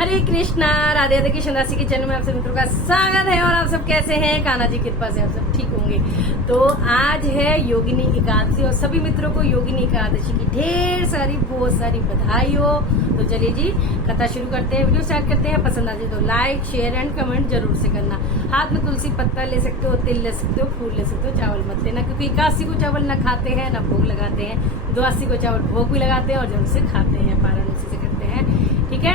हरे कृष्णा, राधे राधे। कृष्ण दासी के चैनल में आप सब मित्रों का स्वागत है। और आप सब कैसे हैं? कान्हा जी की कृपा से आप सब ठीक होंगे। तो आज है योगिनी एकादशी और सभी मित्रों को योगिनी एकादशी की ढेर सारी बहुत सारी बधाई हो। तो चलिए जी कथा शुरू करते हैं, वीडियो स्टार्ट करते हैं। पसंद आ जाए तो लाइक शेयर एंड कमेंट जरूर से करना। हाथ में तुलसी पत्ता ले सकते हो, तिल ले सकते हो, फूल ले सकते हो, चावल मत लेना क्योंकि एकादशी को चावल न खाते हैं न भोग लगाते हैं। द्वादशी को चावल भोग भी लगाते हैं और जरूर से खाते हैं, पारण उसी से करते हैं। ठीक है,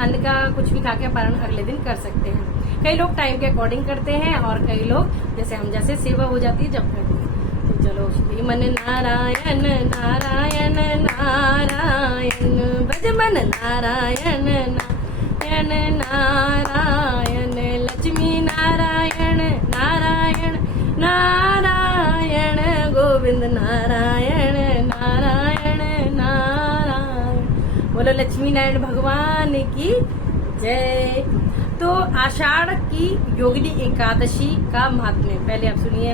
अन्न का कुछ भी खा के पारण अगले दिन कर सकते हैं। कई लोग टाइम के अकॉर्डिंग करते हैं और कई लोग जैसे हम जैसे सेवा हो जाती है जब करते हैं। तो चलो श्रीमन नारायण नारायण नारायण भज मन नारायण नारायण नारायण लक्ष्मी नारायण नारायण नारायण गोविंद नारायण नारायण नारायण। बोलो लक्ष्मी नारायण भगवान की जय। तो आषाढ़ की योगिनी एकादशी का महात्म्य पहले आप सुनिए।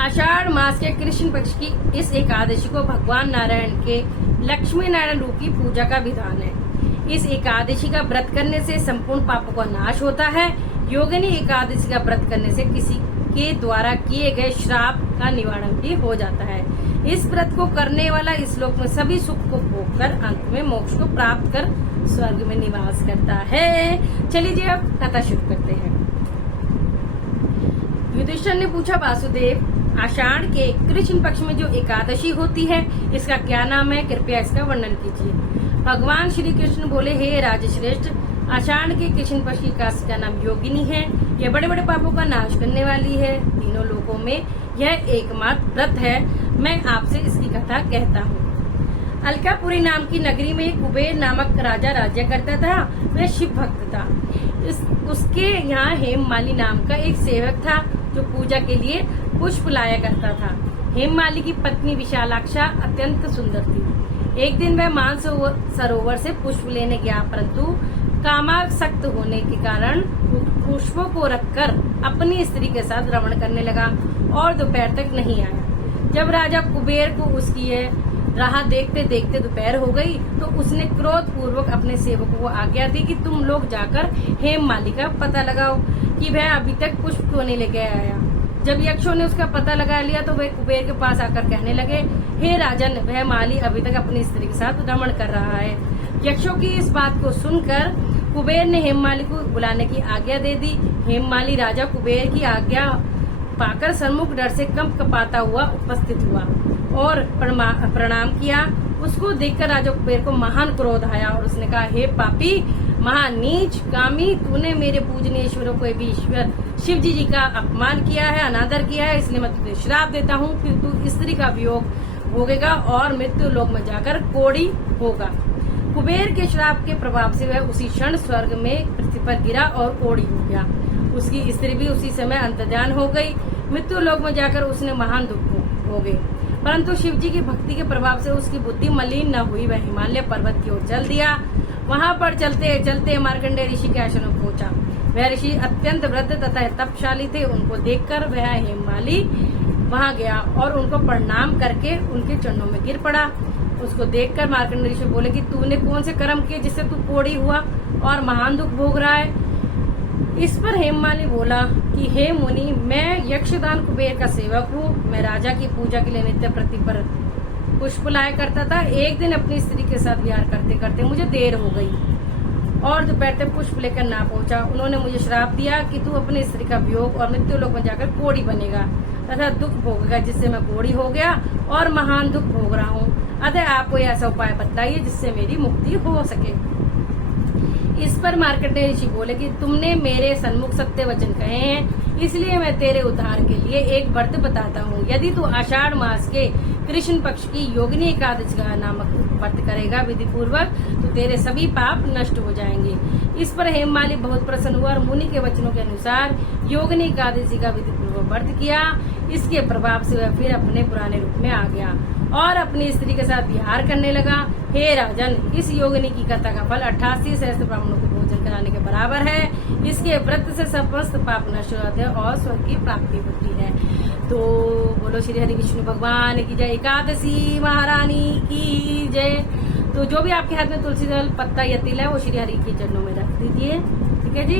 आषाढ़ मास के कृष्ण पक्ष की इस एकादशी को भगवान नारायण के लक्ष्मी नारायण रूप की पूजा का विधान है। इस एकादशी का व्रत करने से संपूर्ण पापों का नाश होता है। योगिनी एकादशी का व्रत करने से किसी के द्वारा किए गए श्राप का निवारण भी हो जाता है। इस व्रत को करने वाला इस लोक में सभी सुख को भोगकर अंत में मोक्ष को प्राप्त कर स्वर्ग में निवास करता है। चलिए जी अब कथा शुरू करते हैं। युधिष्ठिर ने पूछा, वासुदेव आषाढ़ के कृष्ण पक्ष में जो एकादशी होती है इसका क्या नाम है? कृपया इसका वर्णन कीजिए। भगवान श्री कृष्ण बोले, हे राजश्रेष्ठ, आषाढ़ के कृष्ण पक्ष की एकादशी का नाम योगिनी है। यह बड़े बड़े पापों का नाश करने वाली है। तीनों लोकों में यह एकमात्र व्रत है। मैं आपसे इसकी कथा कहता हूँ। अलकापुरी नाम की नगरी में कुबेर नामक राजा राज्य करता था। वह शिव भक्त था। उसके यहाँ हेममाली नाम का एक सेवक था जो पूजा के लिए पुष्प लाया करता था। हेममाली की पत्नी विशालाक्षा अत्यंत सुंदर थी। एक दिन वह मान सरोवर से पुष्प लेने गया, परंतु कामासक्त होने के कारण पुष्पों को रखकर अपनी स्त्री के साथ रमण करने लगा और दोपहर तक नहीं आया। जब राजा कुबेर को उसकी राह देखते देखते दोपहर हो गई तो उसने क्रोध पूर्वक अपने सेवकों को आज्ञा दी कि तुम लोग जाकर हेममाली का पता लगाओ कि वह अभी तक पुष्प क्यों नहीं लेके आया। जब यक्षों ने उसका पता लगा लिया तो वे कुबेर के पास आकर कहने लगे, हे राजन, वह माली अभी तक अपनी स्त्री के साथ रमण कर रहा है। यक्षों की इस बात को सुनकर कुबेर ने हेममाली को बुलाने की आज्ञा दे दी। हेममाली राजा कुबेर की आज्ञा पाकर सम्मुख डर से कंप कपाता हुआ उपस्थित हुआ और प्रणाम किया। उसको देखकर राजा कुबेर को महान क्रोध आया और उसने कहा, हे पापी महानीच कामी, तूने मेरे पूजनीय ईश्वरों को भी ईश्वर शिव जी का अपमान किया है, अनादर किया है। इसलिए मैं तुझे श्राप देता हूँ कि तू स्त्री का वियोग भोगेगा और मृत्यु लोक में जाकर कोढ़ी होगा। कुबेर के श्राप के प्रभाव से वह उसी क्षण स्वर्ग में पृथ्वी पर गिरा और कोढ़ी हो गया। उसकी स्त्री भी उसी समय अंतर्ध्यान हो गई। मृत्यु लोक में जाकर उसने महान दुख हो गए, परंतु शिव जी की भक्ति के प्रभाव से उसकी बुद्धि मलिन न हुई। वह हिमालय पर्वत की ओर चल दिया। वहां पर चलते चलते मार्कंडेय ऋषि के आश्रम में पहुंचा। वह ऋषि अत्यंत वृद्ध तथा तपशाली थे। उनको देखकर वह हेममाली वहां गया और उनको प्रणाम करके उनके चरणों में गिर पड़ा। उसको देखकर मार्कंडेय ऋषि बोले कि तूने कौन से कर्म किए जिससे तू कोढ़ी हुआ और महान दुख भोग रहा है? इस पर हेममाली बोला कि हे मुनि, मैं यक्षदान कुबेर का सेवक हूँ। मैं राजा की पूजा के लिए नित्य प्रति पर पुष्प लाया करता था। एक दिन अपनी स्त्री के साथ विहार करते करते मुझे देर हो गई और दोपहर तक पुष्प लेकर ना पहुंचा। उन्होंने मुझे श्राप दिया कि तू अपनी स्त्री का वियोग और मृत्यु लोक में जाकर कोढ़ी बनेगा तथा दुख भोगेगा, जिससे मैं कोढ़ी हो गया और महान दुख भोग रहा हूँ। अतः आप कोई ऐसा उपाय बताइए जिससे मेरी मुक्ति हो सके। इस पर मार्कंडेय ऋषि बोले कि तुमने मेरे सन्मुख सत्य वचन कहे हैं, इसलिए मैं तेरे उद्धार के लिए एक व्रत बताता हूँ। यदि तू आषाढ़ मास के कृष्ण पक्ष की योगिनी एकादशी का नामक व्रत करेगा विधि पूर्वक तो तेरे सभी पाप नष्ट हो जाएंगे। इस पर हेममाली बहुत प्रसन्न हुआ और मुनि के वचनों के अनुसार योगिनी एकादशी का विधि पूर्वक व्रत किया। इसके प्रभाव से वह फिर अपने पुराने रूप में आ गया और अपनी स्त्री के साथ विहार करने लगा। हे राजन, इस योगिनी की कथा का फल 88 सहस्त्र ब्राह्मणों को भोजन कराने के बराबर है। इसके व्रत से समस्त पाप नष्ट हो जाते हैं और स्वर्ग की प्राप्ति होती है। तो बोलो श्री हरि विष्णु भगवान की जय, एकादशी महारानी की जय। तो जो भी आपके हाथ में तुलसी दल, पत्ता या तिल है वो श्री हरि के चरणों में रख दीजिए, ठीक है जी।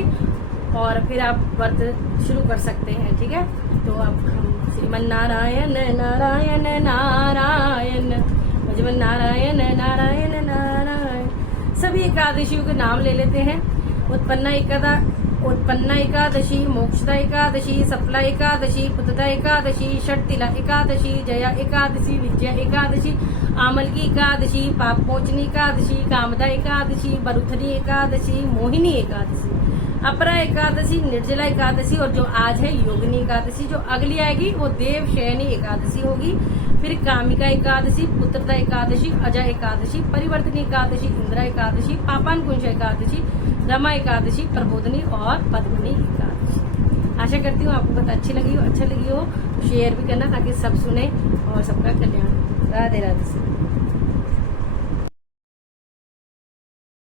और फिर आप व्रत शुरू कर सकते हैं, ठीक है। तो अब हम श्रीमन नारायण नारायण नारायण, भजमन नारायण नारायण नारायण, सभी एकादशियों के नाम ले लेते हैं। उत्पन्ना एकादशी, मोक्षदा एकादशी, सफला एकादशी, पुत्रदा एकादशी, षटतिला एकादशी, जया एकादशी, विजया एकादशी, आमल की एकादशी, पाप मोचनी एकादशी, कामदा एकादशी, बरुथनी एकादशी, मोहिनी एकादशी, अपरा एकादशी, निर्जला एकादशी, और जो आज है योगिनी एकादशी। जो अगली आएगी वो देव शयनी एकादशी होगी। फिर कामिका एकादशी, पुत्रदा एकादशी, अजय एकादशी, परिवर्तनी एकादशी, इंदिरा एकादशी, पापानुकुंज एकादशी, रमा एकादशी, प्रबोधनी और पद्मिनी एकादशी। आशा करती हूँ आपको बहुत अच्छी लगी हो, तो शेयर भी करना ताकि सब सुने और सबका कल्याण। राधे राधे।